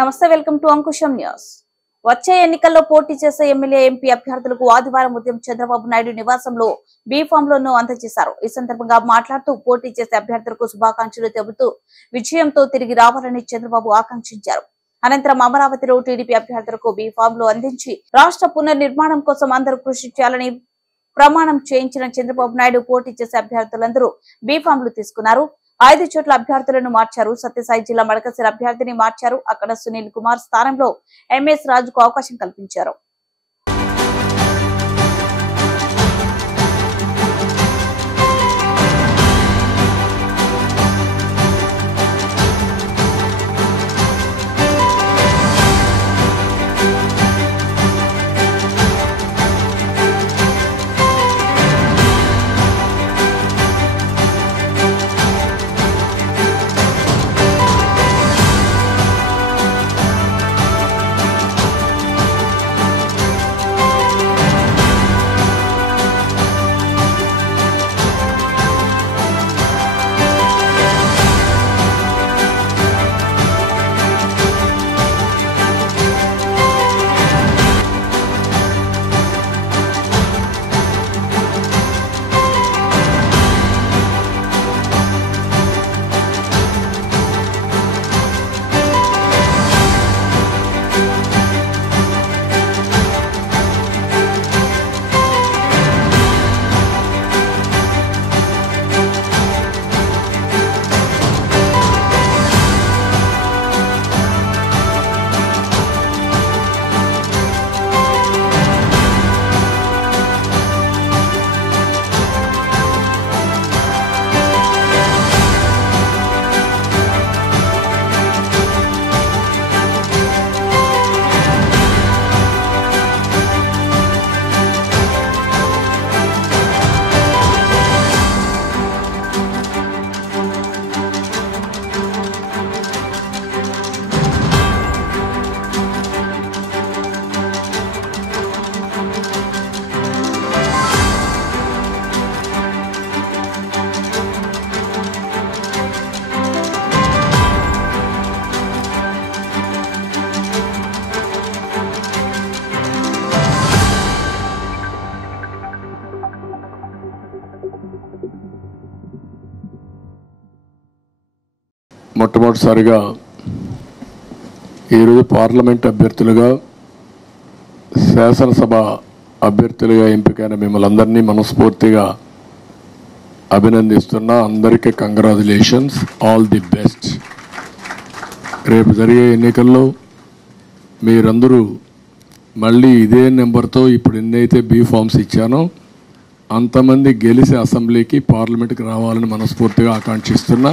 నమస్తే, welcome to Ankusam news. వచ్చే ఎన్నికల్లో పోటీ చేసే ఎమ్మెల్యే ఎంపీ అభ్యర్థులకు ఆదివారం ఉదయం చంద్రబాబు నాయుడు నివాసంలో బీఫామ్లను అందజేశారు. ఈ సందర్భంగా మాట్లాడుతూ పోటీ చేసే అభ్యర్థులకు శుభాకాంక్షలు తెలుపుతూ విజయంతో తిరిగి రావాలని చంద్రబాబు ఆకాంక్షించారు. అనంతరం అమరావతిలో టీడీపీ అభ్యర్థులకు బీఫామ్లు అందించి రాష్ట్ర పునర్నిర్మాణం కోసం అందరూ కృషి చేయాలని ప్రమాణం చేయించిన చంద్రబాబు నాయుడు పోటీ చేసే అభ్యర్థులందరూ బీఫామ్లు తీసుకున్నారు. 5 చోట్ల అభ్యర్థులను మార్చారు. సత్యసాయి జిల్లా మడకసిర అభ్యర్థిని మార్చారు. అక్కడ సునీల్ కుమార్ స్థానంలో ఎంఎస్ రాజుకు అవకాశం కల్పించారు. మొట్టమొదటిసారిగా ఈరోజు పార్లమెంట్ అభ్యర్థులుగా శాసనసభ అభ్యర్థులుగా ఎంపికైన మిమ్మల్ని అందరినీ మనస్ఫూర్తిగా అభినందిస్తున్నా. అందరికీ కంగ్రాచులేషన్స్, ఆల్ ది బెస్ట్. రేపు జరిగే ఎన్నికల్లో మీరందరూ మళ్ళీ ఇదే నెంబర్తో ఇప్పుడు ఎన్నైతే బీ ఫామ్స్ ఇచ్చానో అంతమంది గెలిచి అసెంబ్లీకి పార్లమెంట్కి రావాలని మనస్ఫూర్తిగా ఆకాంక్షిస్తున్నా.